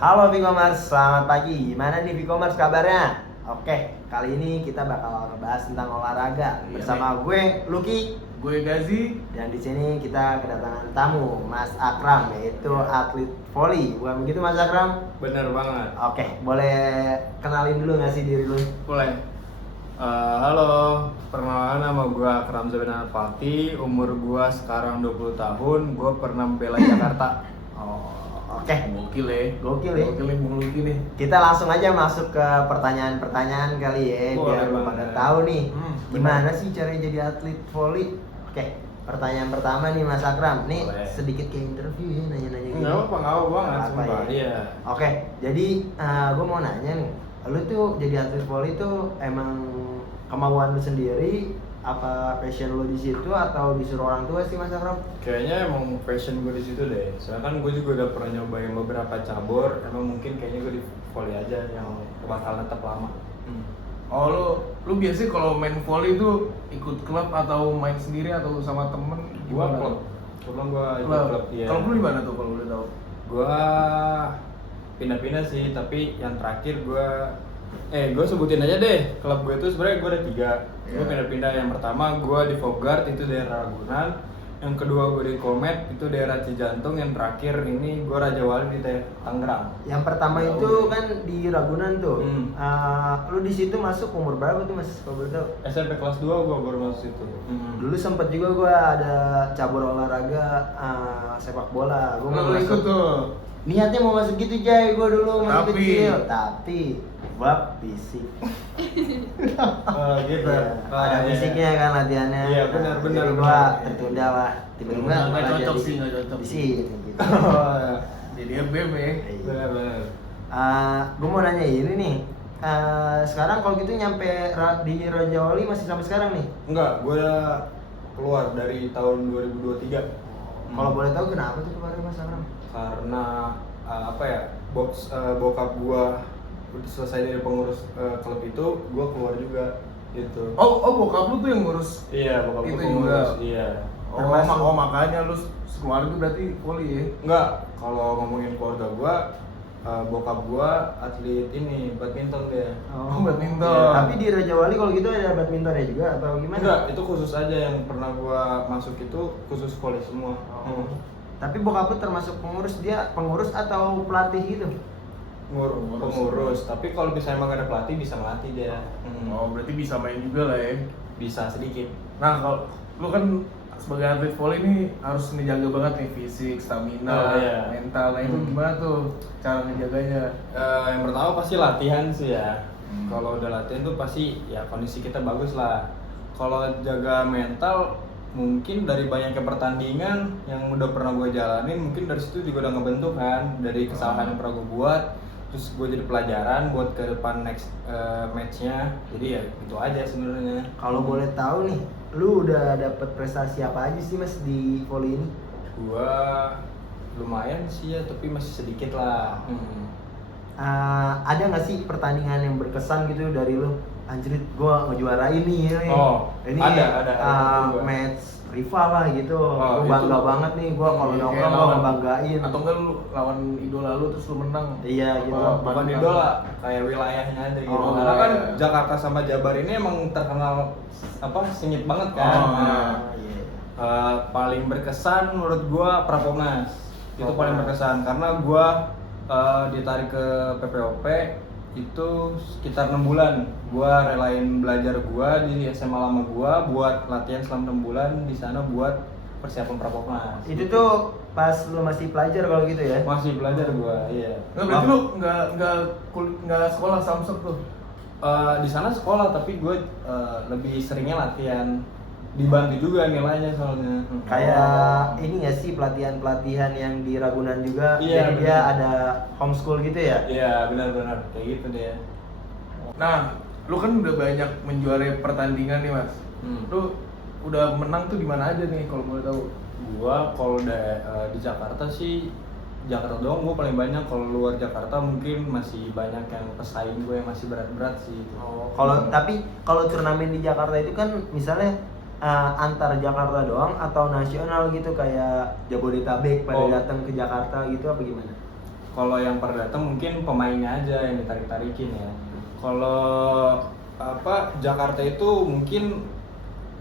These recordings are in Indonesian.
Halo Vicomers, selamat pagi. Gimana nih Vicomers kabarnya? Oke, kali ini kita bakal ngebahas tentang olahraga bersama gue Lucky, gue Gazi. dan di sini kita kedatangan tamu Mas Akram, yaitu atlet voli. Bukan begitu Mas Akram? Bener banget. Oke, boleh kenalin dulu nggak sih diri lu? Boleh. Halo, perkenalkan nama gue Akram Zabian Al-Fatih. Umur gue sekarang 20 tahun. Gue pernah membela Jakarta. Oke, Gokil ya. Gokil ya. Gokil ya, Bung Lucky nih. kita langsung aja masuk ke pertanyaan-pertanyaan kali ya, Boleh biar lu banget. pada tahu nih gimana bener. sih caranya jadi atlet voli. Oke, pertanyaan pertama nih Mas Akram. Nih Boleh. sedikit kayak interview ya, nanya-nanya gitu. Nggak apa banget, Apa sumpah. ya? Iya. Oke, jadi gue mau nanya nih, lu tuh jadi atlet voli tuh emang kemauan lu sendiri, apa passion lu di situ atau disuruh orang tua sih Mas Akram? Kayaknya emang passion gue di situ deh. Soalnya kan gue juga udah pernah nyobain beberapa cabur. Emang mungkin kayaknya gue di volley aja yang bakal tetap lama. Oh lu biasanya kalau main volley itu ikut klub atau main sendiri atau sama temen? Gua Gimana klub. tuh? Kebetulan gua ikut Klub. klub ya. Kalau lu di mana tuh kalau boleh tahu? Gua pindah-pindah sih, tapi yang terakhir gua sebutin aja deh. Klub gue itu sebenarnya gua ada 3. Gua Iya. pindah-pindah. Yang pertama gua di Fogart, itu daerah Ragunan. Yang kedua gua di Komet, itu daerah Cijantung. Yang terakhir ini gua Raja Wali di Tangerang. Yang pertama Jauh itu deh. kan di Ragunan tuh. Hmm. Lu di situ masuk umur berapa tuh Mas? Kalau boleh tahu? SMP kelas 2 gua baru masuk situ. Dulu sempet juga gue ada cabur olahraga sepak bola. Gue mau Lu ikut tuh. Niatnya mau masuk gitu Jay, gue dulu masih Tapi- kecil. Tapi bab fisik. Gitu. Iya, ada Iya. fisiknya kan latihannya. Iya, benar, benar, Jadi gue benar. tertunda lah. Tiba-tiba Nggak malah cocok jadi sih, nggak cocok. di sini gitu. Jadi BM ya. Benar-benar. Gue mau nanya ini nih. Sekarang kalau gitu nyampe di Raja Wali masih sampai sekarang nih? Enggak, gue udah keluar dari tahun 2023. Kalau boleh tahu kenapa tuh kemarin Mas Akram? Karena bokap gue udah selesai dari pengurus klub itu, gue keluar juga gitu. Oh bokap lu tuh yang ngurus. Iya, bokap gue Itu pengurus. juga. Iya. Oh makanya lu keluarga berarti volley ya. Enggak, kalau ngomongin keluarga gue, bokap gue atlet ini badminton dia. Oh, badminton. Iya. Tapi di Raja Wali kalau gitu ada badmintonnya juga atau gimana? Enggak, itu khusus aja yang pernah gue masuk itu khusus volley semua. Oh. Tapi bokap lu termasuk pengurus, dia pengurus atau pelatih gitu? Pengurus, tapi kalau misalnya emang gak ada pelatih bisa melatih dia. Oh berarti bisa main juga lah ya. Bisa sedikit. Nah kalau lu kan sebagai atlet volley ini harus ngejaga banget nih fisik, stamina, Oh, iya. mental. Nah itu gimana tuh cara ngejaganya? Yang pertama pasti latihan sih ya. Hmm. Kalau udah latihan tuh pasti ya kondisi kita bagus lah. Kalau jaga mental mungkin dari banyaknya pertandingan yang udah pernah gue jalanin, mungkin dari situ juga udah ngebentuk kan, dari kesalahan yang pernah gue buat, terus gue jadi pelajaran buat ke depan next matchnya. Jadi ya itu aja sebenarnya. Kalau boleh tahu nih, lu udah dapet prestasi apa aja sih Mas di volley ini? Gua lumayan sih ya, tapi masih sedikit lah. Ada nggak sih pertandingan yang berkesan gitu dari lu? Anjrit, gua ngejuarain nih ini. Oh, Ini ada juga. match rival lah gitu. Oh, Gua bangga itu. banget nih, gua kalau Iya, nongkrong kayak gua lawan- ngebanggain. Atau enggak lu lawan idola lu terus lu menang? Iya, gitu. Bukan idola, kayak wilayahnya aja gitu. Oh, Karena kan iya. Jakarta sama Jabar ini emang terkenal sengit banget kan. Oh, Nah, iya. paling berkesan menurut gua Prapolnas. Itu Oh, paling Prapolnas. berkesan karena gua ditarik ke PPOP itu sekitar 6 bulan. Gua relain belajar gua di SMA lama gua buat latihan selama 6 bulan di sana buat persiapan Prapolnas. Itu tuh pas lu masih pelajar kalau gitu ya? Masih belajar gua, iya. Nggak berarti lu nggak sekolah Samsung tuh? Di sana sekolah tapi gue lebih seringnya latihan, dibantu juga nilainya soalnya. Kayak ini ya sih pelatihan-pelatihan yang di Ragunan juga, Iya, jadi dia bener. ada homeschool gitu ya? Iya benar-benar kayak gitu deh. Nah, lu kan udah banyak menjuarai pertandingan nih mas. Lu udah menang tuh di mana aja nih kalau boleh tahu? Gua kalau di Jakarta sih Jakarta doang gue paling banyak. Kalau luar Jakarta mungkin masih banyak yang pesaing gue yang masih berat-berat sih. Tapi kalau turnamen di Jakarta itu kan misalnya antar Jakarta doang atau nasional gitu kayak Jabodetabek pada Oh. datang ke Jakarta gitu apa gimana? Kalau yang pada datang mungkin pemainnya aja yang ditarik-tarikin ya. Kalau apa Jakarta itu mungkin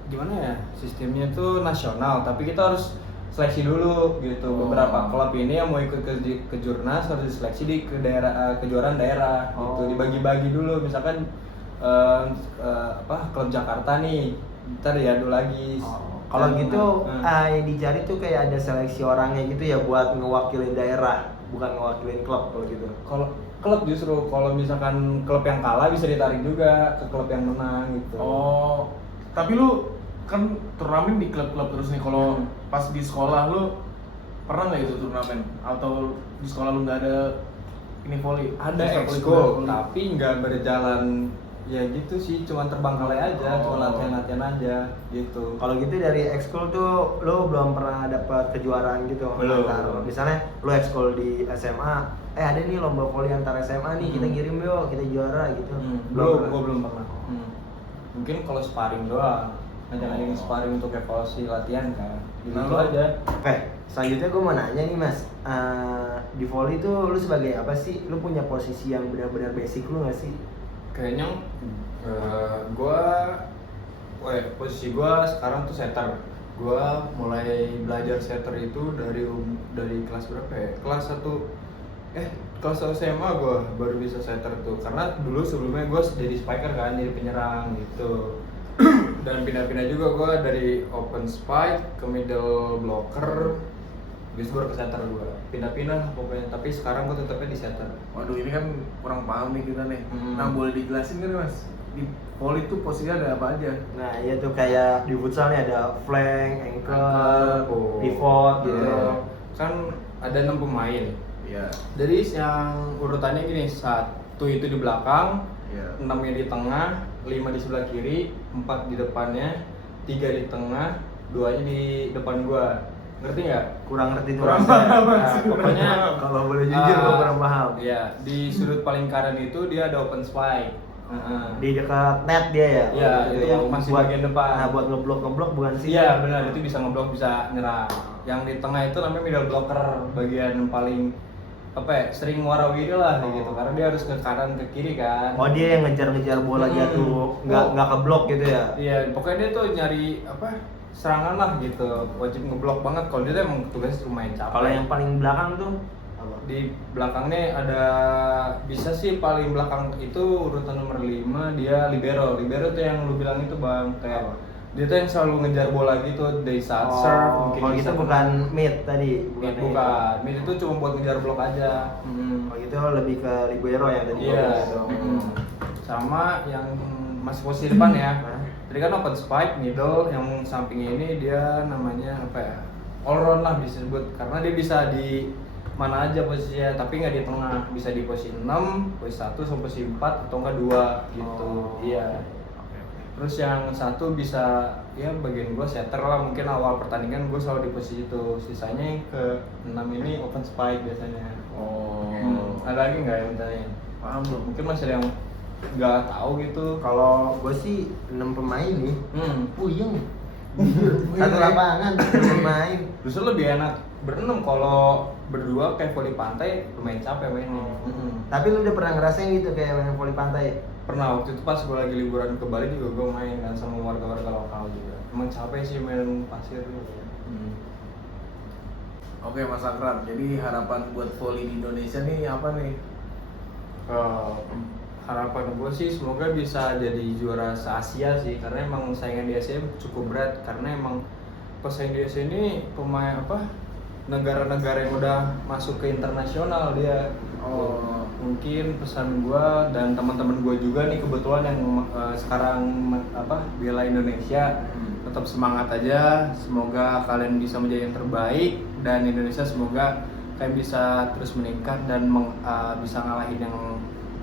gimana ya, sistemnya itu nasional, tapi kita harus seleksi dulu gitu. Beberapa klub ini yang mau ikut ke Jurnas harus diseleksi di ke daerah, kejuaraan daerah gitu. Dibagi-bagi dulu, misalkan klub Jakarta nih ntar diadu lagi. Kalau gitu yang dicari tuh kayak ada seleksi orangnya gitu ya buat ngewakilin daerah, bukan ngewakilin klub kalau gitu. Kalau klub justru kalau misalkan klub yang kalah bisa ditarik juga ke klub yang menang gitu. Oh, tapi lu kan turnamen di klub-klub terus nih. Kalau pas di sekolah lu pernah nggak itu turnamen? Atau di sekolah lu nggak ada ini volley? Ada ekskul tapi nggak berjalan ya gitu sih, cuma terbangkalai aja, cuma latihan-latihan aja gitu. Kalau gitu dari ekskul tuh lo belum pernah dapat kejuaraan gitu? Belum. Antar, misalnya lo ekskul di SMA, ada nih lomba volley antar SMA nih, kita kirim yuk, kita juara gitu. Belum, gua belum pernah. Mungkin kalau sparring doang, ngajak-ngajakin sparring untuk evaluasi latihan kan, gitu aja. Oke, selanjutnya gue mau nanya nih mas, di volley tuh lu sebagai apa sih? Lu punya posisi yang benar-benar basic lu nggak sih? Kayaknya posisi gua sekarang tuh setter. Gua mulai belajar setter itu dari kelas berapa ya? Kelas 1 SMA gua baru bisa setter tuh. Karena dulu sebelumnya gua jadi spiker kan, jadi penyerang gitu. Dan pindah-pindah juga gua dari open spike ke middle blocker. Habis baru ke setter gua. Pindah-pindah pokoknya, tapi sekarang gua tetapnya di setter. Waduh, ini kan kurang paham nih kita nih. Nah, boleh dijelasin kan mas? Di volley tuh posisinya ada apa aja? Nah iya tuh kayak di futsal nih ada flank, ankle, pivot gitu. Kan ada 6 pemain. Iya. Jadi yang urutannya gini, 1 itu di belakang, 6-nya di tengah, 5 di sebelah kiri, 4 di depannya, 3 di tengah, 2-nya di depan gua. Ngerti nggak? Kurang ngerti tuh. Kurang paham. Pokoknya kalau boleh jujur gue kurang paham. Iya, di sudut paling kanan itu dia ada open spike. Di dekat net dia ya? Iya, gitu, itu yang masih buat, bagian depan. Nah, buat ngeblok bukan sih? Iya, benar, itu bisa ngeblok, bisa nyerang. Yang di tengah itu namanya middle blocker, bagian paling sering warawiri lah gitu, karena dia harus ke kanan ke kiri kan. Oh, dia yang ngejar-ngejar bola jatuh, nggak keblok gitu ya? Iya, pokoknya dia tuh nyari serangan lah gitu, wajib ngeblok banget. Kalau dia tuh emang tugasnya lumayan capek. Kalau yang paling belakang tuh apa? Di belakangnya ada, bisa sih paling belakang itu urutan nomor 5 dia libero. Libero tuh yang lu bilang itu bang, kayak dia tuh yang selalu ngejar bola gitu dari saat serve. Mungkin kalau gitu bukan mid tadi? Bukan, mid itu cuma buat ngejar blok aja. Kalau gitu lebih ke libero yang tadi. Iya. Sama yang masih posisi depan ya. Tadi kan open spike, middle, yang sampingnya ini dia namanya all round lah bisa disebut, karena dia bisa di mana aja posisinya, tapi nggak di tengah, bisa di posisi 6, posisi 1, sampai posisi 4 atau enggak 2 gitu. Iya. Terus yang 1 bisa ya bagian gua setter lah, mungkin awal pertandingan gua selalu di posisi itu. Sisanya yang ke 6 ini open spike biasanya. Ada lagi nggak yang bertanya? Paham belum? Mungkin masih ada yang nggak tahu gitu. Kalau gue sih 6 pemain nih, puyeng. Puyeng, Satu lapangan 6 pemain. Justru lebih enak berenam, kalau berdua kayak voli pantai lumayan capek mainnya. Tapi lu udah pernah ngerasain gitu kayak main voli pantai? Pernah, waktu itu pas gue lagi liburan ke Bali juga gue main kan sama warga-warga lokal juga. Emang capek sih main pasir tuh. Oke Mas Akram, jadi harapan buat volley di Indonesia nih apa nih? Harapan gue sih semoga bisa jadi juara se-Asia sih, karena emang saingan di Asia cukup berat, karena emang pesaing di Asia ini pemain negara-negara yang udah masuk ke internasional dia. Mungkin pesan gue dan teman-teman gue juga nih kebetulan yang sekarang bela Indonesia, tetap semangat aja, semoga kalian bisa menjadi yang terbaik dan Indonesia semoga kalian bisa terus meningkat dan bisa ngalahin yang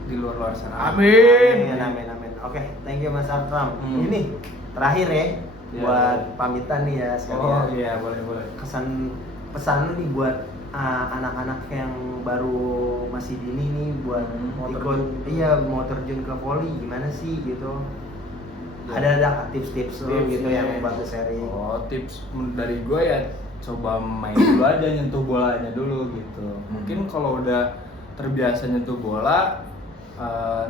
di luar sana. Amin. Oke, thank you Mas Akram. Ini terakhir ya, buat pamitan nih ya sekalian. Oh iya, boleh. Pesan lu nih buat anak-anak yang baru masih dini nih buat mau terjun ke volley gimana sih gitu. Ada tips-tips lu gitu yang buat sharing. Tips dari gue ya coba main dulu aja, nyentuh bolanya dulu gitu. Mungkin kalau udah terbiasa nyentuh bola,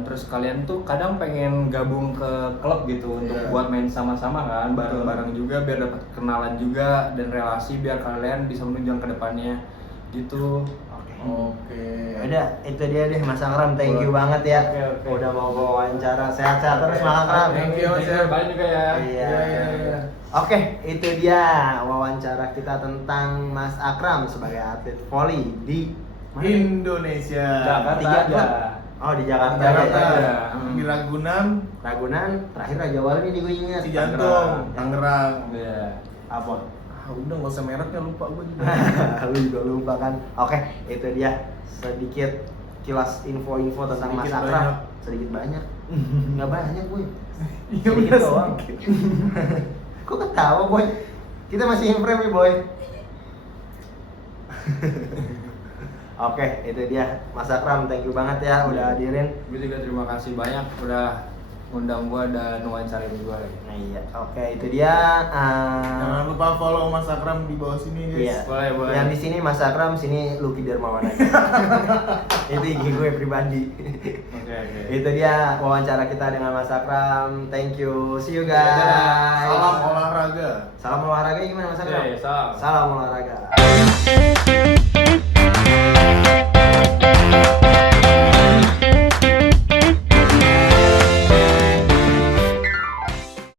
terus kalian tuh kadang pengen gabung ke klub gitu untuk buat main sama-sama kan, bareng-bareng juga biar dapat kenalan juga dan relasi biar kalian bisa menunjang ke depannya gitu. Oke. Udah, itu dia deh Mas Akram, thank you banget ya. Oke. Udah mau wawancara, sehat-sehat terus Mas Akram. Thank you, Mas. Banyak juga ya. Iya. Oke, itu dia wawancara kita tentang Mas Akram sebagai atlet voli di mana? Indonesia. Jakarta Tiga aja. klub. Oh, di Jakarta, Jakarta. aja. Di Ragunan, Ragunan, terakhir Raja Wali nih gue ingat. Cijantung, Tangerang. Iya. Apa? Udah nggak usah mereknya, lupa gue juga. Lu juga lupa kan? Oke, itu dia sedikit kilas info-info tentang Mas Sedikit Akram. banyak. Sedikit banyak. Nggak banyak gue. Iya Sedikit udah doang. sedikit. Kok ketawa boy? Kita masih in frame nih boy. Oke, itu dia Mas Akram, thank you banget ya udah hadirin. Gue juga terima kasih banyak udah ngundang gua dan wawancarain gua lagi. Nah iya, oke itu dia. Jangan lupa follow Mas Akram di bawah sini guys. Iya. Boleh. Yang di sini Mas Akram, sini Lucky Dermawan aja. Itu IG gue pribadi. Oke. Itu dia wawancara kita dengan Mas Akram. Thank you. See you guys. Salam olahraga. Salam olahraga gimana Mas Akram? Oke, salam. Salam olahraga.